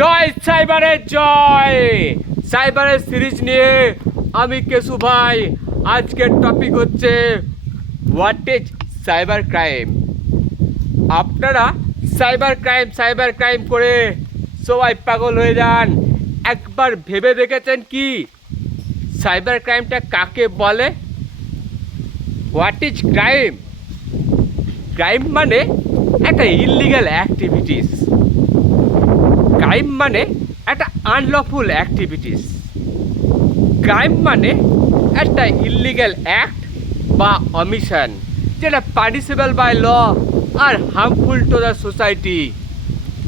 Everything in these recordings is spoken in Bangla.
জয় সাইবারের জয়। সাইবারের সিরিজ নিয়ে আমি কেশু ভাই। আজকের টপিক হচ্ছে হোয়াট ইজ সাইবার ক্রাইম। আপনারা সাইবার ক্রাইম করে সবাই পাগল হয়ে যান। একবার ভেবে দেখেছেন কি সাইবার ক্রাইমটা কাকে বলে? What is crime? ক্রাইম মানে একটা ইললিগাল অ্যাক্টিভিটিস। ক্রাইম মানে একটা আনলফুল অ্যাক্টিভিটিস। ক্রাইম মানে একটা ইললিগাল অ্যাক্ট বা অমিশন যেটা পানিশেবল বাই ল আর হার্মফুল টু দ্য সোসাইটি।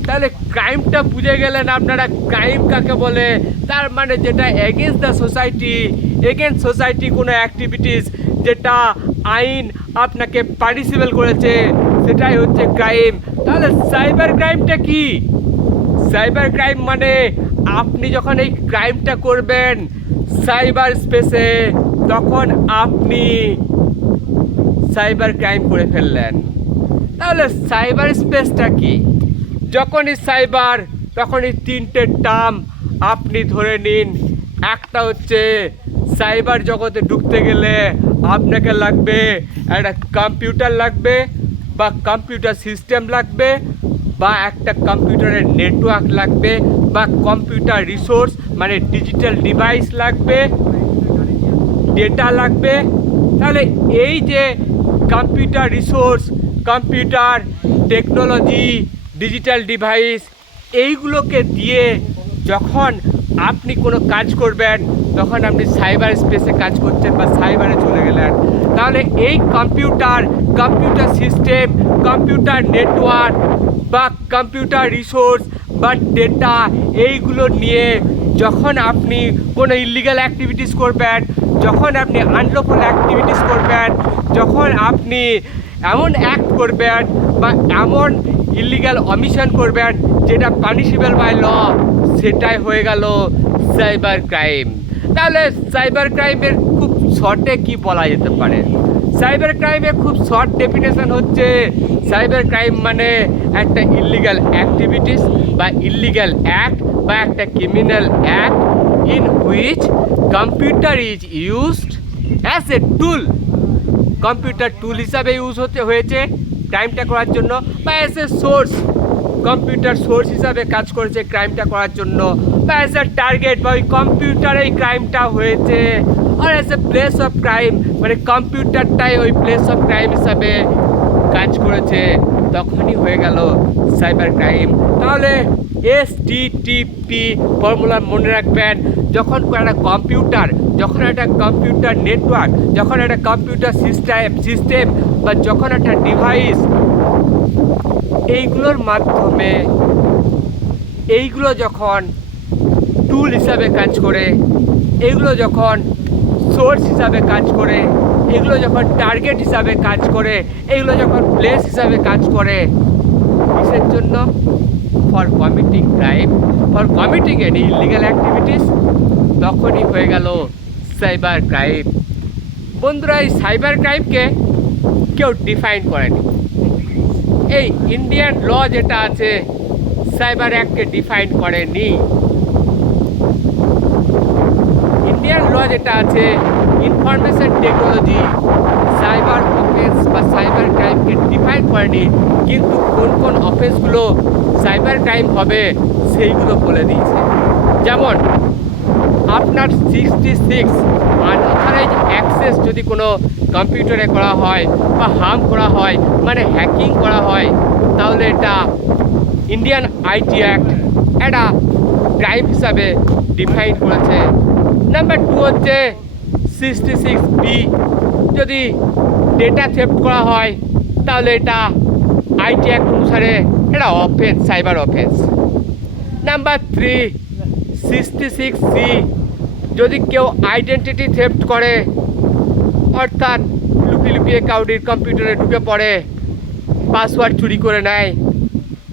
তাহলে ক্রাইমটা বুঝে গেলেন আপনারা ক্রাইম কাকে বলে। তার মানে যেটা against the society, against society কোনো অ্যাক্টিভিটিস যেটা আইন আপনাকে পানিশেবল করেছে, সেটাই হচ্ছে ক্রাইম। তাহলে সাইবার ক্রাইমটা কি? সাইবার ক্রাইম মানে আপনি যখন এই ক্রাইমটা করবেন সাইবার স্পেসে, তখন আপনি সাইবার ক্রাইম করে ফেললেন। তাহলে সাইবার স্পেসটা কি? যখনই সাইবার, তখনই তিনটে টার্ম আপনি ধরে নিন। একটা হচ্ছে সাইবার জগতে ঢুকতে গেলে আপনাকে লাগবে একটা কম্পিউটার লাগবে বা কম্পিউটার সিস্টেম লাগবে বা একটা কম্পিউটারের নেটওয়ার্ক লাগবে বা কম্পিউটার রিসোর্স মানে ডিজিটাল ডিভাইস লাগবে, ডেটা লাগবে। তাহলে এই যে computer resource, computer technology, digital device, এইগুলোকে দিয়ে যখন আপনি কোনো কাজ করবেন তখন আপনি সাইবার স্পেসে কাজ করছেন বা সাইবারে চলে গেলেন। তাহলে এই কম্পিউটার সিস্টেম, কম্পিউটার নেটওয়ার্ক বা কম্পিউটার রিসোর্স বা ডেটা, এইগুলো নিয়ে যখন আপনি কোনো ইললিগাল অ্যাক্টিভিটিস করবেন, যখন আপনি আনলফুল অ্যাক্টিভিটিস করবেন, যখন আপনি এমন অ্যাক্ট করবেন বা এমন ইললিগাল অমিশন করবেন যেটা পানিশেবল বাই ল, সেটাই হয়ে গেল সাইবার ক্রাইম। তাহলে সাইবার ক্রাইমের খুব শর্টে কি বলা যেতে পারে? সাইবার ক্রাইমের খুব শর্ট ডেফিনেশন হচ্ছে সাইবার ক্রাইম মানে একটা ইললিগাল অ্যাক্টিভিটিস বা ইললিগাল অ্যাক্ট বা একটা criminal act in which computer is used as a tool. Computer tool হিসাবে ইউজ হয়েছে ক্রাইমটা করার জন্য, বা as a source, computer source হিসাবে কাজ করেছে ক্রাইমটা করার জন্য, বা অ্যাজ এ টার্গেট বা ওই কম্পিউটারেই ক্রাইমটা হয়েছে, আর as a place of crime মানে কম্পিউটারটাই ওই প্লেস অফ ক্রাইম হিসাবে কাজ করেছে, তখনই হয়ে গেল সাইবার ক্রাইম। তাহলে STTP ফর্মুলা মনে রাখবেন। যখন একটা কম্পিউটার, যখন একটা কম্পিউটার নেটওয়ার্ক, যখন একটা কম্পিউটার সিস্টেম বা যখন একটা ডিভাইস, এইগুলোর মাধ্যমে এইগুলো যখন টুল হিসাবে কাজ করে, এগুলো যখন সোর্স হিসাবে কাজ করে, এগুলো যখন টার্গেট হিসাবে কাজ করে, এগুলো যখন প্লেস হিসাবে কাজ করে, কিসের জন্য? For committing crime, for committing any illegal activities, তখনই হয়ে গেল সাইবার ক্রাইম। বন্ধুরা, এই সাইবার ক্রাইমকে কেউ ডিফাইন করেনি। এই ইন্ডিয়ান ল যেটা আছে সাইবার অ্যাক্টকে ডিফাইন করেনি। ইন্ডিয়ান ল যেটা আছে ইনফরমেশন টেকনোলজি সাইবার অফেন্স বা সাইবার ক্রাইমকে ডিফাইন করেনি, কিন্তু কোন কোন অফেন্সগুলো সাইবার ক্রাইম হবে সেইগুলো বলে দিয়েছে। যেমন আপনার 66 আনঅথরাইজ অ্যাক্সেস যদি কোনো কম্পিউটারে করা হয় বা হার্ম করা হয় মানে হ্যাকিং করা হয়, তাহলে এটা ইন্ডিয়ান আইটি অ্যাক্ট একটা ক্রাইম হিসাবে ডিফাইন করেছে। নাম্বার 2 হচ্ছে 66B, যদি ডেটা থেফট করা হয় তাহলে এটা আইটি অ্যাক্ট অনুসারে এটা offence, cyber offence. Number 3 66C, যদি কেউ আইডেন্টিটি থেফট করে, অর্থাৎ লুকিয়ে কাউরির কম্পিউটারে ঢুকে পড়ে, পাসওয়ার্ড চুরি করে নেয়,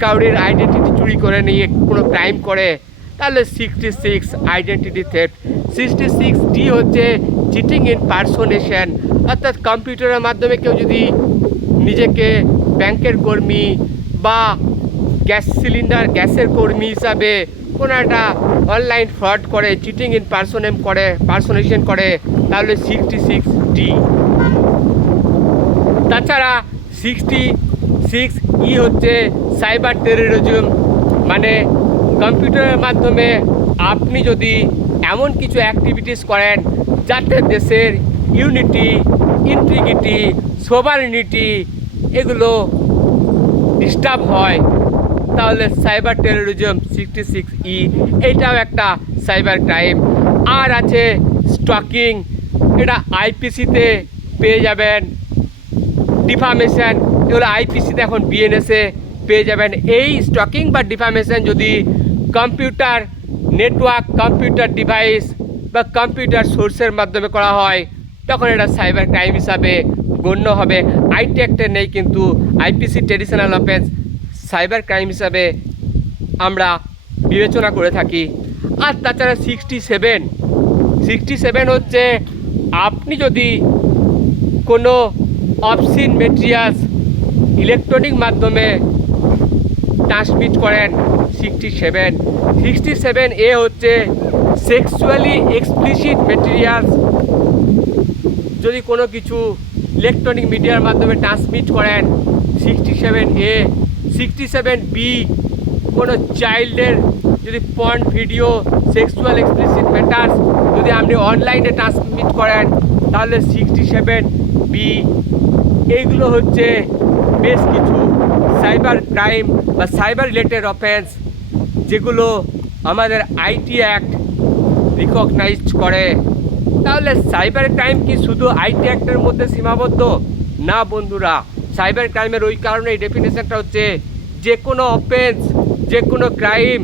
কাউরির আইডেন্টিটি চুরি করে নিয়ে কোনো ক্রাইম করে, তাহলে 66 আইডেন্টিটি থেফট। 66D হচ্ছে চিটিং ইন পার্সোনেশন, অর্থাৎ কম্পিউটারের মাধ্যমে কেউ যদি নিজেকে ব্যাংকের কর্মী বা গ্যাস সিলিন্ডার গ্যাসের কর্মী হিসাবে কোনো একটা অনলাইন ফ্রড করে, চিটিং ইন পার্সোনেশন করে, তাহলে 66D। তাছাড়া 66E হচ্ছে সাইবার টেররিজম, মানে কম্পিউটারের মাধ্যমে আপনি যদি এমন কিছু অ্যাক্টিভিটিস করেন যাতে দেশের ইউনিটি, ইন্টিগ্রিটি, সোভারেনিটি এগুলো ডিস্টার্ব হয়, তাহলে সাইবার টেররিজম 66E, এইটাও একটা সাইবার ক্রাইম। আর আছে স্টকিং, এটা আইপিসিতে পেয়ে যাবেন। ডিফামেশন, এগুলো আইপিসিতে এখন বিএনএসে পেয়ে যাবেন। এই স্টকিং বা ডিফামেশন যদি কম্পিউটার নেটওয়ার্ক, কম্পিউটার ডিভাইস বা কম্পিউটার সোর্সের মাধ্যমে করা হয়, তখন এটা সাইবার ক্রাইম হিসাবে গণ্য হবে। আইটি অ্যাক্টে নেই, কিন্তু IPC traditional offence cyber crime হিসাবে আমরা বিবেচনা করে থাকি। আর তাছাড়া 67 হচ্ছে আপনি যদি কোনো অবসিন মেটেরিয়ালস ইলেকট্রনিক মাধ্যমে ট্রান্সমিট করেন। 67A হচ্ছে সেক্সুয়ালি এক্সপ্লিসিট মেটেরিয়ালস যদি কোনো কিছু ইলেকট্রনিক মিডিয়ার মাধ্যমে ট্রান্সমিট করেন। 67A। 67B কোনো চাইল্ডের যদি porn video, sexual explicit matters যদি আপনি অনলাইনে ট্রান্সমিট করেন, তাহলে 67B। এইগুলো হচ্ছে বেশ কিছু সাইবার ক্রাইম বা সাইবার রিলেটেড অফেন্স যেগুলো আমাদের আইটি অ্যাক্ট রিকগনাইজ করে। তাহলে সাইবার ক্রাইম কি শুধু আইটি অ্যাক্টের মধ্যে সীমাবদ্ধ? না বন্ধুরা, সাইবার ক্রাইমের ওই কারণে এই ডেফিনেশনটা হচ্ছে যে কোনো অফেন্স, যে কোনো ক্রাইম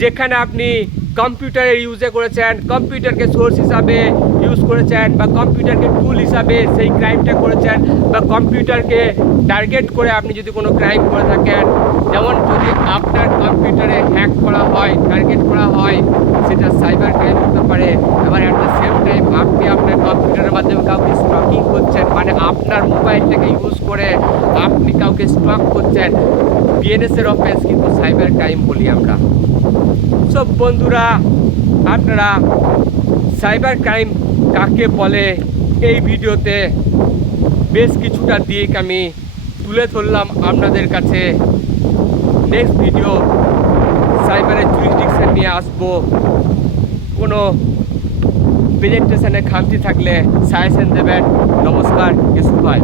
যেখানে আপনি কম্পিউটারের ইউজে করেছেন, কম্পিউটারকে সোর্স হিসাবে ইউজ করেছেন, বা কম্পিউটারকে টুল হিসাবে সেই ক্রাইমটা করেছেন, বা কম্পিউটারকে টার্গেট করে আপনি যদি কোনো ক্রাইম করে থাকেন, যেমন যদি আপনার কম্পিউটারে হ্যাক করা হয়, টার্গেট করা হয়, সেটা সাইবার ক্রাইম হতে পারে। আবার অ্যাট দ্য সেম টাইম আপনি আপনার কম্পিউটারের মাধ্যমে কাউকে স্টকিং করছেন, মানে আপনার মোবাইলটাকে ইউজ করে আপনি কাউকে স্টক করছেন, বিএনএসের অফেন্স কিন্তু সাইবার ক্রাইম বলি আমরা। সব বন্ধুরা, আপনারা সাইবার ক্রাইম কাকে বলে এই ভিডিওতে বেশ কিছুটা দিক আমি তুলে ধরলাম আপনাদের কাছে। নেক্সট ভিডিও সাইবারের জুরিসডিকশন নিয়ে আসবো। কোনো প্রেজেন্টেশনে খামতি থাকলে সাজেশন দেবেন। নমস্কার, ইউসুফ ভাই।